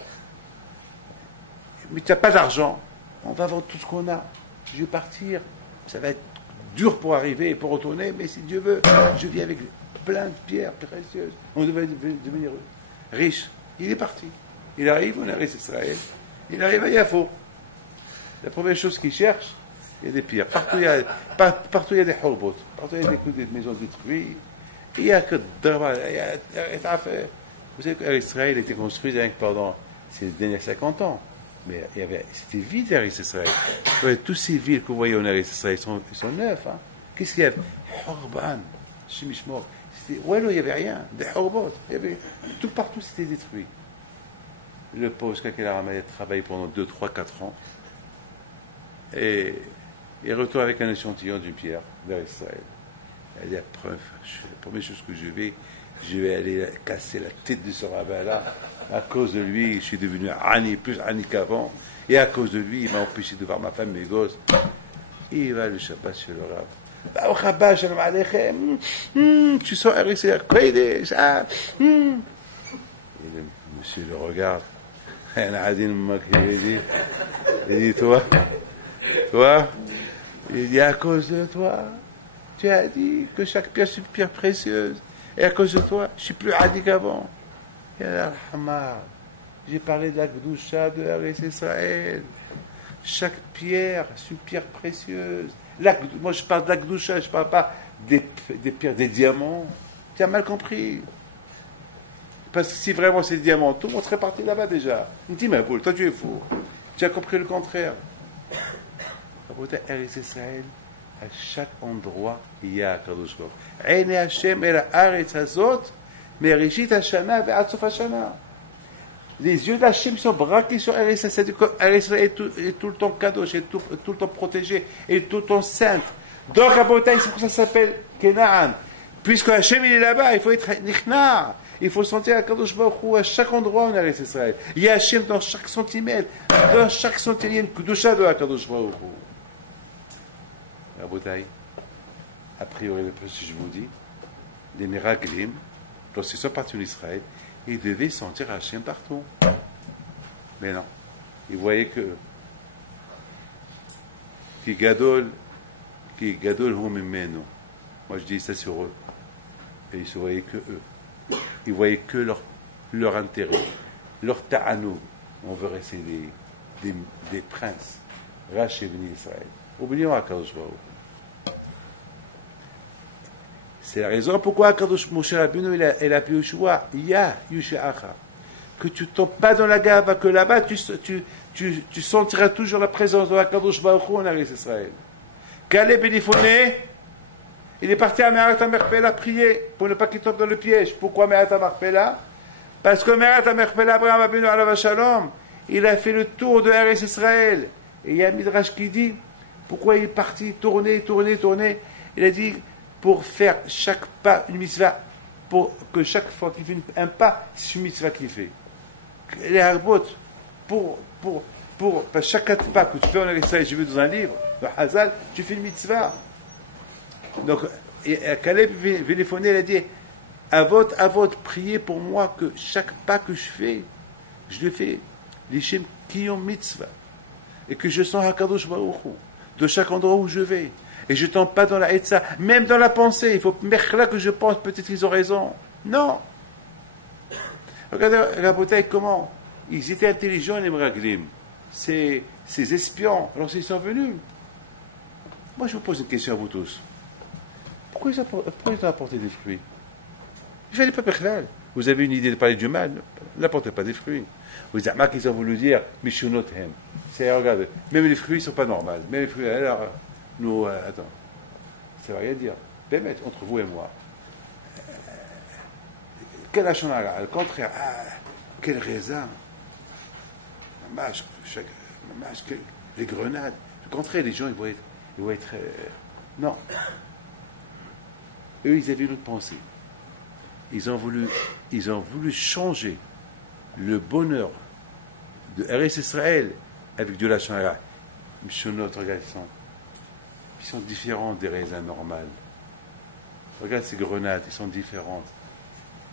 Mais tu n'as pas d'argent, on va vendre tout ce qu'on a. Je vais partir, ça va être dur pour arriver et pour retourner, mais si Dieu veut, je vis avec plein de pierres précieuses. On devait devenir riche. Il est parti. Il arrive, on arrive à Israël. Il arrive à Yafo. La première chose qu'il cherche, il y a des pierres. Partout, il y a des horbot. Partout, il y a des maisons détruites. Il n'y a que de vous savez qu'Israël a été construit pendant ces derniers 50 ans. Mais c'était vide, Eretz Israël. Toutes ces villes que vous voyez en Eretz Israël, ils sont neufs. Hein. Qu'est-ce qu'il y a? Horban, Shemishmor. Ouais, non, il n'y avait rien. Des Horbot. Tout partout, c'était détruit. Le pauvre Kakela Ramay a travaillé pendant 2, 3, 4 ans. Et il retourne avec un échantillon d'une pierre d'Eretz Israël. Elle dit, la première chose que je vais aller casser la tête de ce rabbin-là. À cause de lui, je suis devenu plus Ani qu'avant. Et à cause de lui, il m'a empêché de voir ma femme et mes gosses. Et il va le Shabbat chez le rabbin. Tu sens RSR, Et le monsieur le regarde. Il dit, toi, il dit, à cause de toi, tu as dit que chaque pierre est une pierre précieuse. Et à cause de toi, je suis plus Ani qu'avant. J'ai parlé de la Kedusha de Eretz Israël. Chaque pierre, c'est une pierre précieuse. Moi, je parle de la Kedusha, je ne parle pas des pierres, des diamants. Tu as mal compris. Parce que si vraiment c'est des diamants, tout le monde serait parti là-bas déjà. Il me dit, mais toi tu es fou. Tu as compris le contraire. Eretz Israël, à chaque endroit, il y a un Kadosh Baruch Hu. Eine Hashem el haaretz hazot. Mais Rishit Hashana et Atsof Hashana. Les yeux d'Hachem sont braqués sur Eretz Israël. Eretz Israël est tout le temps kadosh, est tout le temps protégé, est tout le temps sainte. Donc, à Botaï, c'est pour ça que ça s'appelle Kenaan. Puisque Hachem il est là-bas, il faut être Nichna. Il faut sentir à Kadosh Baruch Hu à chaque endroit où on est Eretz Israël. Il y a Hachem dans chaque centimètre. Dans chaque centimètre, il y a une Kedusha de Kadosh Baruch Hu. À Botaï, a priori, je vous dis, les Meraglim, lorsqu'ils sont partis en Israël, ils devaient sentir Hachem partout. Mais non. Ils voyaient que qui gadol hu mimenu. Moi je dis ça sur eux. Et ils ne voyaient que eux. Ils voyaient que leur intérêt, leur ta'anou. On veut rester des princes. Rachez venir Israël. Oublions à Kadosh Baruch. C'est la raison pourquoi Kadosh Moshe Rabbeinu il a appelé Yeshua, Ya Yushacha. Que tu ne tombes pas dans la gava, que là-bas tu sentiras toujours la présence de la Kadosh Baruch Hu en Eretz Israël. Caleb et Yifone, il est parti à Me'arat HaMachpelah prier pour ne pas qu'il tombe dans le piège. Pourquoi Me'arat HaMachpelah? Parce que Me'arat HaMachpelah, Abraham Avinu Alav Shalom, il a fait le tour de Eretz Israël. Et il y a un Midrash qui dit, pourquoi il est parti tourner. Il a dit, pour faire chaque pas une mitzvah, pour que chaque fois qu'il fait un pas, c'est une mitzvah qu'il fait. Les harbot, pour chaque pas que tu fais en Israël, j'ai vu dans un livre, le Hazal, tu fais une mitzvah. Donc, Caleb Véléphoné, il a dit, Avot, priez pour moi que chaque pas que je fais, je le fais, l'Ishem Kiyom Mitzvah, et que je sens Hakadosh Baruch Hu, de chaque endroit où je vais. Et je ne tombe pas dans la Hetza, même dans la pensée. Il faut là que je pense, peut-être qu'ils ont raison. Non. Regardez, Rabotai, comment ils étaient intelligents, les Meraglim. Ces espions, alors ils sont venus. Moi, je vous pose une question à vous tous. Pourquoi ils ont apporté des fruits? Il ne fallait pas percler. Vous avez une idée de parler du mal, n'apportez pas des fruits. Vous avez qu'ils ont voulu dire, Mishunot Hem. C'est, regardez, même les fruits ne sont pas normaux. Même les fruits, alors, nous, attends, ça ne va rien dire. Permettez, entre vous et moi. Quel achanara, le contraire, quel raisin. Les grenades. Le contraire, les gens, ils vont être non. Eux, ils avaient une autre pensée. Ils ont voulu changer le bonheur de Eretz Israël avec de la chanra. Mishonot, regarde, ils sont différents des raisins normales. Regarde ces grenades, ils sont différentes.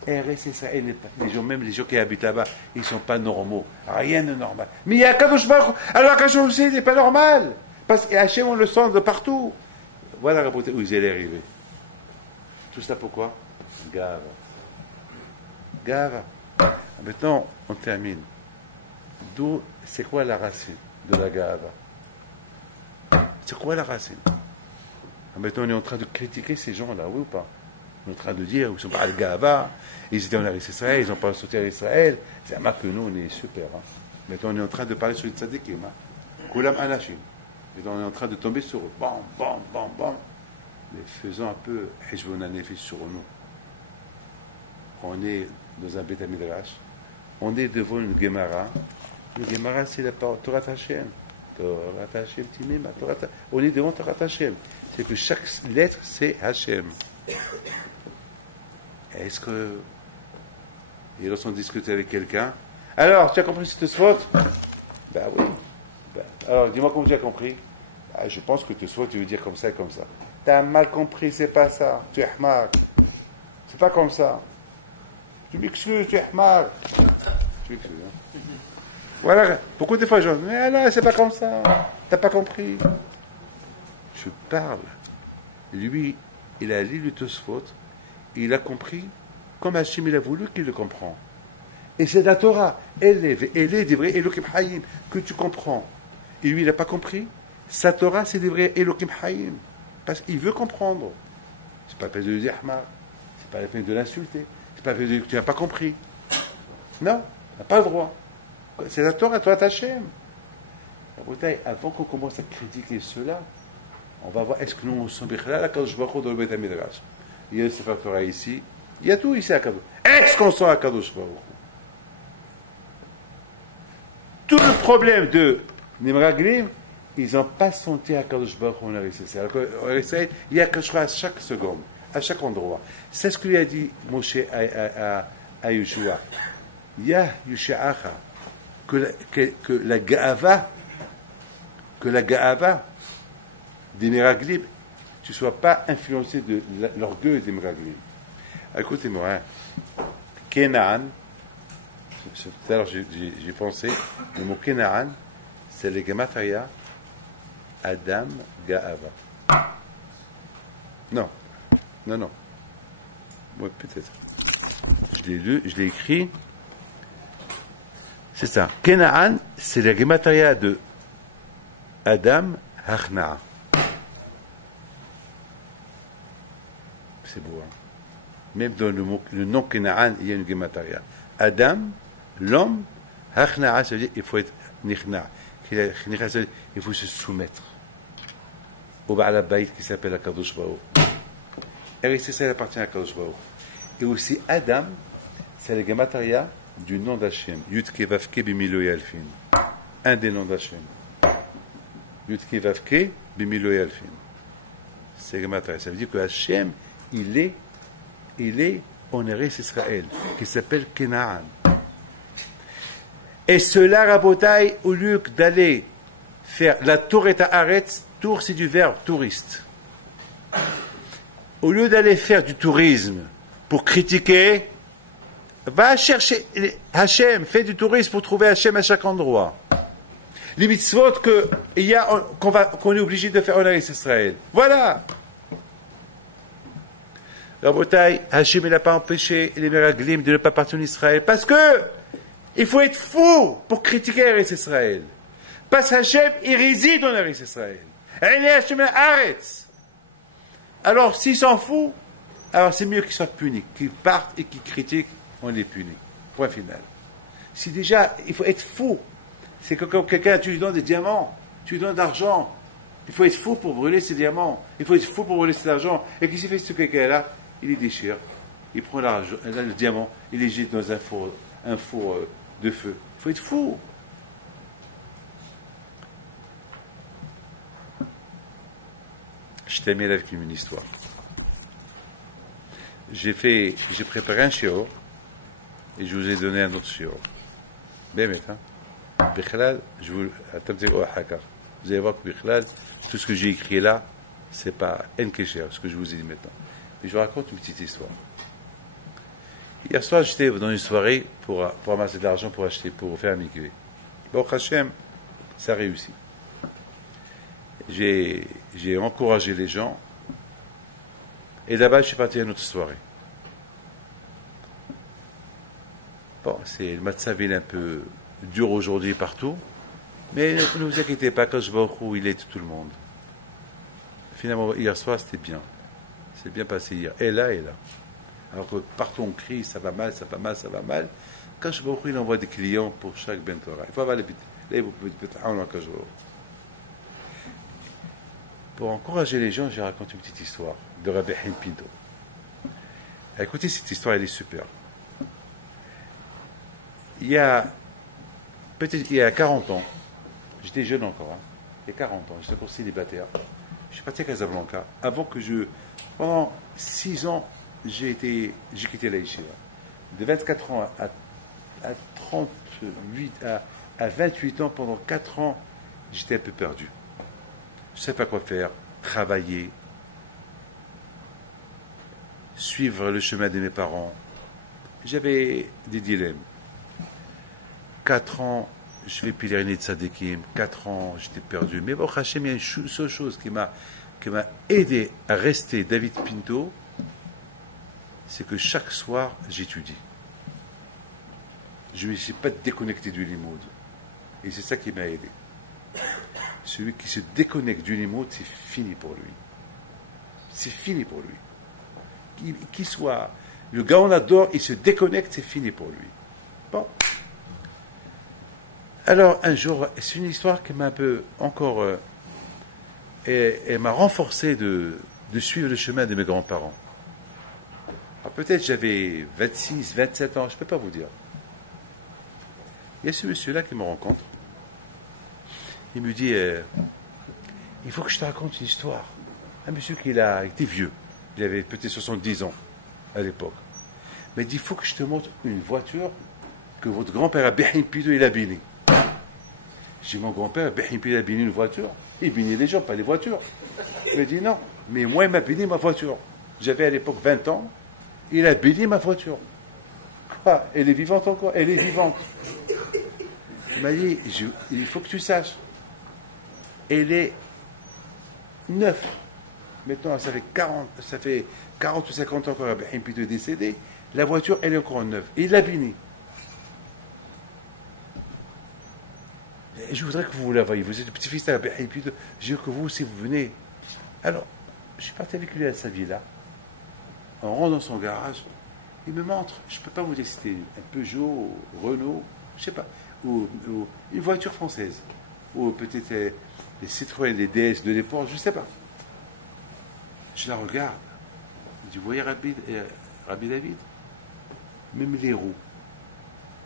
Eretz Israël, même les gens qui habitent là-bas, ils ne sont pas normaux. Rien de normal. Mais il y a Kadosh Baruch Hu. Alors Kadosh Baruch Hu, il n'est pas normal. Parce qu'Hachem, on le sent de partout. Voilà où ils allaient arriver. Tout ça pourquoi? Gava. Maintenant, on termine. C'est quoi la racine de la gava? C'est quoi la racine? Maintenant, on est en train de critiquer ces gens-là, oui ou pas? On est en train de dire, ils sont pas al gava, ils étaient en Eretz Israël, ils n'ont pas sauté à Israël. C'est un marque que nous, on est super. Hein. Maintenant, on est en train de parler sur les tzadikim. Kulam anashim. Et on est en train de tomber sur eux. Bam, bam, bam, bam. Mais faisons un peu heshvon hanefesh sur nous. On est dans un Beth Midrash. On est devant une Gemara. Le Gemara, c'est la Torah Hashem. Torah Hashem, Timim, Torah. On est devant Torah Hashem. C'est que chaque lettre, c'est Hashem. Est-ce que ils ont discuté avec quelqu'un? Alors, tu as compris cette faute? Ben oui. Alors, dis-moi comment tu as compris. Je pense que Tosfot, tu veux dire comme ça et comme ça. Tu as mal compris, c'est pas ça. Tu es Ahmar. C'est pas comme ça. Tu m'excuses, tu es Ahmar. Tu m'excuses. Hein? Voilà. Beaucoup de fois, je dis, mais là, c'est pas comme ça. T'as pas compris. Je parle. Lui, il a lu le Tosfot. Il a compris comme Hachem il a voulu qu'il le comprend. Et c'est la Torah. Elle est des vrais Elohim Hayim que tu comprends. Et lui, il n'a pas compris. Sa Torah, c'est des vrais Elohim Hayim. Parce qu'il veut comprendre. C'est pas la peine de lui dire Ahmar. C'est pas la peine de l'insulter. C'est pas la peine de dire que tu n'as pas compris. Non, tu n'as pas le droit. C'est la Torah, toi, Hachem. Avant qu'on commence à critiquer cela, on va voir, est-ce que nous, on s'en là, la Kadosh Baruch Hu dans le Beth Midrash. Il y a le Sefer Torah ici. Il y a tout ici à Kadosh. Est-ce qu'on sent à Kadosh Baruch Hu? Tout le problème de Nimraglim, ils n'ont pas senti à Kadosh Baruch Hu en Eretz Israël. En Eretz Israël, il y a Kadosh à chaque seconde, à chaque endroit. C'est ce que lui a dit Moshe à Yeshua. Ya Yusha'acha, que la Ga'ava des Miraglim, tu ne sois pas influencé de l'orgueil des Miraglim. Écoutez-moi, hein. Kenaan, tout à l'heure j'ai pensé, le mot Kenaan, c'est le Gematria Adam Ga'ava. Non. Oui, peut-être. Je l'ai lu, je l'ai écrit. C'est ça. Kenaan, c'est le Gematria de Adam Hachna'a. C'est beau, hein? Même dans le nom Kenaan, il y a une Gemataria. Adam, l'homme, Hachna'a, ça veut dire il faut être Nichna. Il faut se soumettre au Baal Habayit qui s'appelle Akadosh Baruch. Et ça appartient à Akadosh Baruch. Et aussi Adam, c'est la Gemataria du nom d'Hachem. Yudke Vavke Bimilo Yalfin. Un des noms d'Hachem. Yudke Vavke Bimilo Yalfin. C'est Gemataria. Ça veut dire que Hachem, il est en Eretz Israël, qui s'appelle Kenaan. Et cela, Rabotai, au lieu d'aller faire la tour et Haaretz, tour c'est du verbe touriste. Au lieu d'aller faire du tourisme pour critiquer, va chercher Hachem, fais du tourisme pour trouver Hachem à chaque endroit. Les mitzvot qu'on est obligé de faire en Eretz Israël. Voilà. Rabotai, Hachem n'a pas empêché les Meraglim de ne pas partir en Israël parce que il faut être fou pour critiquer Eretz Israël. Parce que Hachem, il réside en Eretz Israël. Alors, s'ils s'en foutent, alors c'est mieux qu'ils soient punis. Qu'ils partent et qu'ils critiquent, on les punit. Point final. Si déjà, il faut être fou. C'est que quand quelqu'un, tu lui donnes des diamants, tu lui donnes de l'argent. Il faut être fou pour brûler ces diamants. Il faut être fou pour brûler cet argent. Et qu'est-ce qu'il fait ce quelqu'un-là? Il les déchire. Il prend l'argent, le diamant, il les jette dans un four de feu. Il faut être fou. Je t'aimais avec une histoire. J'ai préparé un shiur et je vous ai donné un autre shiur. Bien, hein? Bichlal, vous allez voir que Bichlal, tout ce que j'ai écrit là, c'est pas Enkesher, ce que je vous ai dit maintenant. Mais je vous raconte une petite histoire. Hier soir, j'étais dans une soirée pour amasser de l'argent pour faire un mikvé. Bon, Hachem, ça réussit. J'ai encouragé les gens. Et là-bas, je suis parti à une autre soirée. Bon, le matzav est un peu dur aujourd'hui partout. Mais ne vous inquiétez pas, quand je vais au Khou, il est tout le monde. Finalement, hier soir, c'était bien. C'est bien passé hier. Et là. Alors que partout on crie, ça va mal, ça va mal, ça va mal. Quand je vois, il envoie des clients pour chaque Ben Torah. Il faut avoir les pour encourager les gens, j'ai raconté une petite histoire de Rabbi Haim Pinto. Écoutez, cette histoire, elle est super. Il y a 40 ans, j'étais jeune encore, hein, il y a 40 ans, j'étais encore célibataire. Je suis parti à Casablanca. Pendant 6 ans, j'ai quitté la yeshiva. De 24 ans à 28 ans, pendant 4 ans, j'étais un peu perdu. Je ne savais pas quoi faire, travailler, suivre le chemin de mes parents. J'avais des dilemmes. 4 ans, je vais pèleriner de Tzadikim. 4 ans, j'étais perdu. Mais bon, Hachem, il y a une seule chose qui m'a aidé à rester David Pinto, c'est que chaque soir, j'étudie. Je ne me suis pas déconnecté du limoud. Et c'est ça qui m'a aidé. Celui qui se déconnecte du limoud, c'est fini pour lui. C'est fini pour lui. Qu'il soit le Gaon adore, il se déconnecte, c'est fini pour lui. Bon. Alors, un jour, c'est une histoire qui m'a un peu encore... et m'a renforcé de suivre le chemin de mes grands-parents. Alors, peut-être j'avais 26, 27 ans, je ne peux pas vous dire. Il y a ce monsieur-là qui me rencontre. Il me dit, il faut que je te raconte une histoire. Un monsieur qui était vieux. Il avait peut-être 70 ans à l'époque. Mais il dit, il faut que je te montre une voiture que votre grand-père Abihim Pido, il a bénie. J'ai dit, mon grand-père Abihim Pido, il a béni une voiture. Il bénit les gens, pas les voitures. Il m'a dit, non, mais moi, il m'a béni ma voiture. J'avais à l'époque 20 ans. Il a béni ma voiture. Quoi? Elle est vivante encore? Elle est vivante. Il m'a dit, il faut que tu saches. Elle est neuve. Maintenant, ça fait 40 ou 50 ans qu'Abihim Pido est décédé. La voiture, elle est encore neuve. Et il l'a bénie. Je voudrais que vous la voyiez. Vous êtes le petit-fils d'Abihim Pido. Je veux que vous aussi, vous venez. Alors, je suis parti avec lui à sa villa. on rentre dans son garage, il me montre, je ne peux pas vous les citer, un Peugeot, Renault, je ne sais pas, ou une voiture française, ou peut-être les Citroën, les DS de l'époque, je ne sais pas. Je la regarde, je dis, vous voyez Rabbi David, même les roues,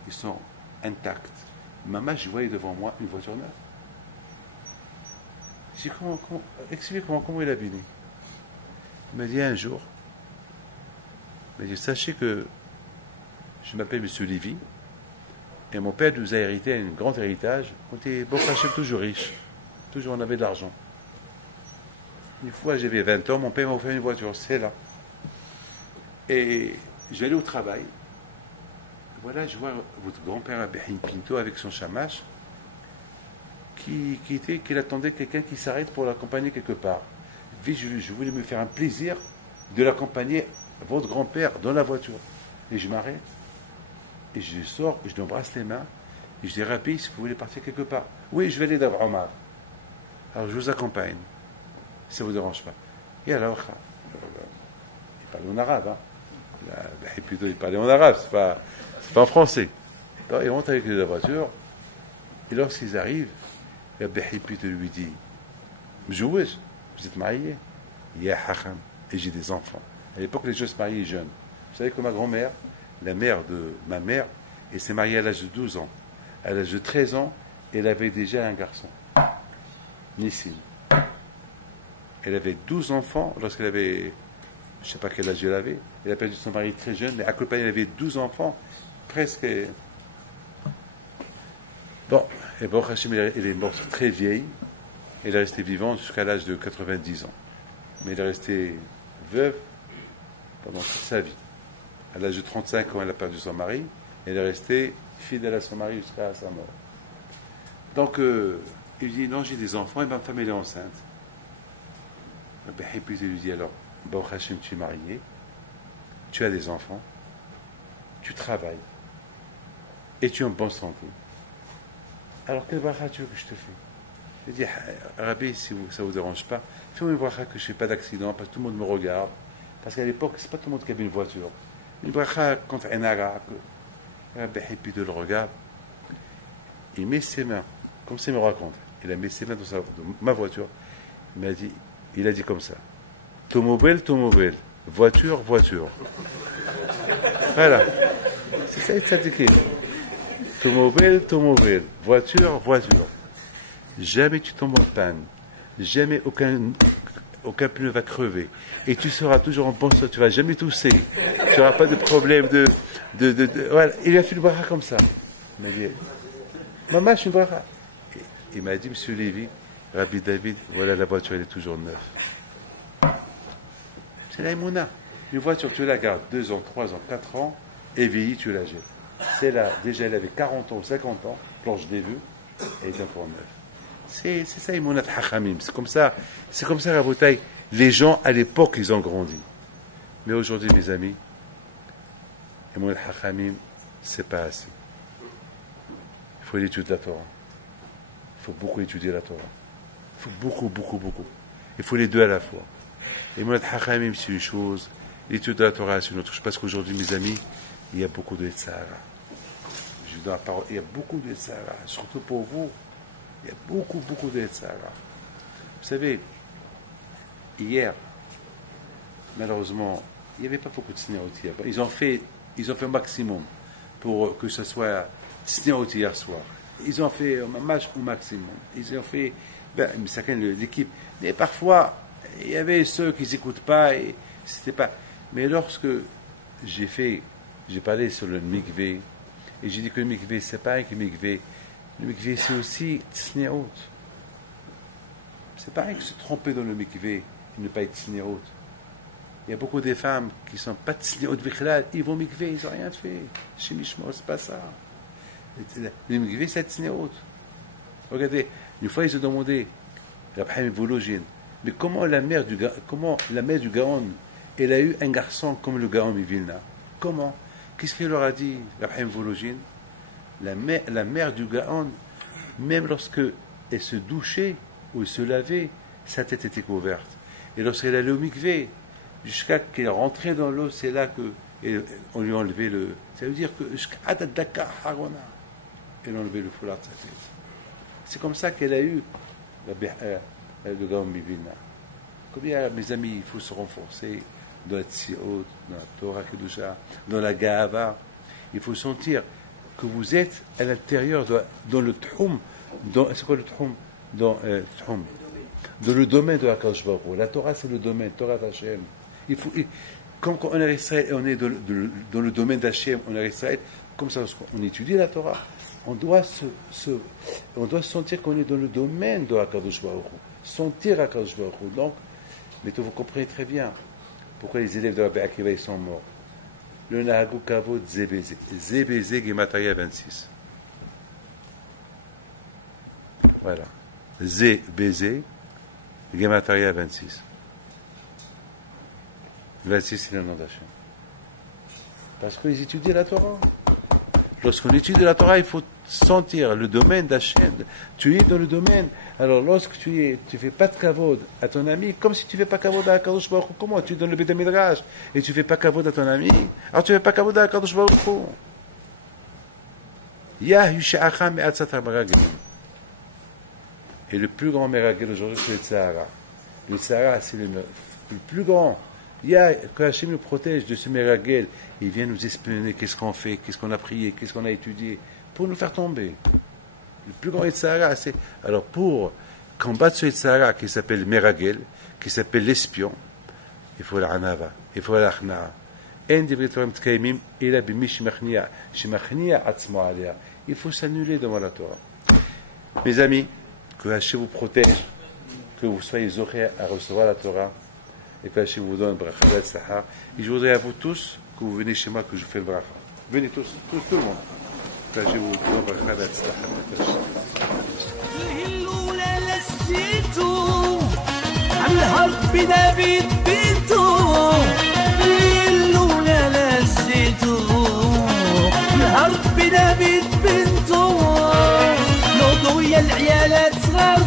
ils sont intacts. Maman, je voyais devant moi une voiture neuve. Je dis, expliquez-moi comment il a béni. Il m'a dit un jour, il m'a dit, sachez que je m'appelle M. Lévy, et mon père nous a hérité un grand héritage. On était bon, toujours riche, toujours on avait de l'argent. Une fois, j'avais 20 ans, mon père m'a offert une voiture, c'est là. Et j'allais au travail. Voilà, je vois votre grand-père Abéhin Pinto avec son chamache qui attendait quelqu'un qui s'arrête pour l'accompagner quelque part. Je voulais me faire un plaisir de l'accompagner, votre grand-père, dans la voiture. Et je m'arrête, et je sors, et je lui embrasse les mains, et je dis, Rabbi, est-ce que vous voulez partir quelque part? Oui, je vais aller d'Abraham. Alors je vous accompagne, si ça ne vous dérange pas. Et alors, il parlait en arabe, plutôt il parlait en arabe, c'est pas en français. Alors, ils rentrent avec la voiture, et lorsqu'ils arrivent, Abéhi plutôt lui dit, Mjouej, vous êtes marié? Ya Hacham, et j'ai des enfants. À l'époque, les gens se mariaient jeunes. Vous savez que ma grand-mère, la mère de ma mère, elle s'est mariée à l'âge de 12 ans. À l'âge de 13 ans, elle avait déjà un garçon, Nissim. Elle avait 12 enfants lorsqu'elle avait, je ne sais pas quel âge elle avait. Elle a perdu son mari très jeune, mais à Copagne, elle avait 12 enfants, presque. Bon, et bon, Hachim, elle est morte très vieille. Elle est restée vivante jusqu'à l'âge de 90 ans. Mais elle est restée veuve pendant toute sa vie. À l'âge de 35 ans, elle a perdu son mari. Elle est restée fidèle à son mari jusqu'à sa mort. Donc, il dit, non, j'ai des enfants et ma femme, elle est enceinte. Et puis, il lui dit, alors, bon, Hachim, tu es marié, tu as des enfants, tu travailles, et tu es en bonne santé. Alors, quel bracha tu veux que je te fais? Il dit, Rabbi, si ça ne vous dérange pas, fais-moi une bracha que je ne fais pas d'accident, parce que tout le monde me regarde. Parce qu'à l'époque, ce n'est pas tout le monde qui avait une voiture. Une bracha contre un arabe. Rabbi Hippie le regarde. Il met ses mains, comme ça il me raconte. Il a mis ses mains dans ma voiture. Il a dit comme ça. Tomobile, voiture. Voilà. C'est ça, il s'indiquait. Tomobile, voiture. Jamais tu tombes en panne. Jamais aucun pneu va crever. Et tu seras toujours en bonne santé. Tu ne vas jamais tousser. Tu n'auras pas de problème de voilà. Il a fait le bracha comme ça. Il m'a dit, maman, je suis bracha. Il m'a dit, Monsieur Lévy, Rabbi David, voilà, la voiture, elle est toujours neuve. C'est la Emouna. Une voiture, tu la gardes 2 ans, 3 ans, 4 ans, et vieillit, tu la jettes. C'est là, déjà, elle avait 40 ans, 50 ans, planche des vues, et elle est encore neuve. C'est ça, Emouna Hachamim. C'est comme ça, la bouteille. Les gens, à l'époque, ils ont grandi. Mais aujourd'hui, mes amis, Emouna Hachamim, c'est pas assez. Il faut l'étude de la Torah. Il faut beaucoup étudier la Torah. Il faut beaucoup. Il faut les deux à la fois. Et Emouna Hachamim, c'est une chose. L'étude de la Torah, c'est une autre chose. Parce qu'aujourd'hui, mes amis, il y a beaucoup de Yetzirah. Je vous donne la parole. Il y a beaucoup de Yetzirah. Surtout pour vous. Il y a beaucoup de Yetzirah. Vous savez, hier, malheureusement, il n'y avait pas beaucoup de Tsniaot hier. Ils ont fait un maximum pour que ce soit Tsniaot hier soir. Ils ont fait un match au maximum. Ils ont fait l'équipe. Mais parfois, il y avait ceux qui n'écoutent pas. Et c'était pas. Mais lorsque j'ai parlé sur le mikvé, et j'ai dit que le mikvé, c'est pas que le mikvé. Le mikvé, c'est aussi tsniaot. C'est pareil que se tromper dans le mikvé et ne pas être tsniaot. Il y a beaucoup de femmes qui ne sont pas tsniaot bichlal, ils vont au mikvé, ils n'ont rien fait. Chez Mishmor, c'est pas ça. Le mikvé, c'est tsniaot. Regardez, une fois, ils ont demandé, Rabbi Vologine, mais comment la mère du Gaon, elle a eu un garçon comme le Gaon Mivilna? Comment? Qu'est-ce qu'il leur a dit, Rabbi Vologine? La mère du Gaon, même lorsque elle se douchait ou elle se lavait, sa tête était couverte. Et lorsqu'elle allait au mikvé, jusqu'à qu'il est rentré dans l'eau, c'est là que on lui a enlevé le. Ça veut dire que elle a enlevé le foulard de sa tête. C'est comme ça qu'elle a eu le Gaon Bivilna. Combien, mes amis, il faut se renforcer dans la Tziot, dans la Torah Kedusha, dans la Gahava. Il faut sentir que vous êtes à l'intérieur, dans le Tchoum. C'est quoi le Tchoum? Dans le domaine de HaKadosh Baruch Hu. La Torah, c'est le domaine, Torah d'Hachem. Quand on est Israël, on est dans le domaine d'Hachem, on est Israël, comme ça, lorsqu'on étudie la Torah, on doit sentir qu'on est dans le domaine de HaKadosh Baruch Hu. Sentir HaKadosh Baruch Hu. Donc, mais vous comprenez très bien pourquoi les élèves de Rabbi Akiva ils sont morts. Le Nahagu Kavod Zébézé. Zébézé Gemataria 26. Voilà. Zébézé Gemataria 26. 26, c'est le nom d'Hachem. Parce qu'ils étudient la Torah. Lorsqu'on étudie la Torah, il faut sentir le domaine d'Hachem. Tu es dans le domaine. Alors, lorsque tu fais pas de kavod à ton ami, comme si tu fais pas kavod à HaKadosh Baruch Hu. Comment? Tu es dans le Beit HaMidrash et tu fais pas kavod à ton ami. Alors, tu fais pas kavod à HaKadosh Baruch Hu. Yah yusha'acha me'atzat ha'meraglim. Et le plus grand meragel aujourd'hui, c'est le Tzahara. Le Tzahara, c'est le plus grand. Que Hachem nous protège de ce meragel, il vient nous espionner qu'est-ce qu'on fait, qu'est-ce qu'on a prié, qu'est-ce qu'on a étudié, pour nous faire tomber. Le plus grand Yetzirah, c'est. Alors, pour combattre ce Yetzirah qui s'appelle meragel, qui s'appelle l'espion, il faut la anava, il faut la chna'a. Il faut s'annuler devant la Torah. Mes amis, que Hachem vous protège, que vous soyez zochés à recevoir la Torah, et que Hachem vous donne bracha v'atzlacha. Et je voudrais à vous tous que vous venez chez moi, que je fais le bracha. Venez tous, tout le monde. Que Hachem vous donne bracha v'atzlacha. العيالات صغار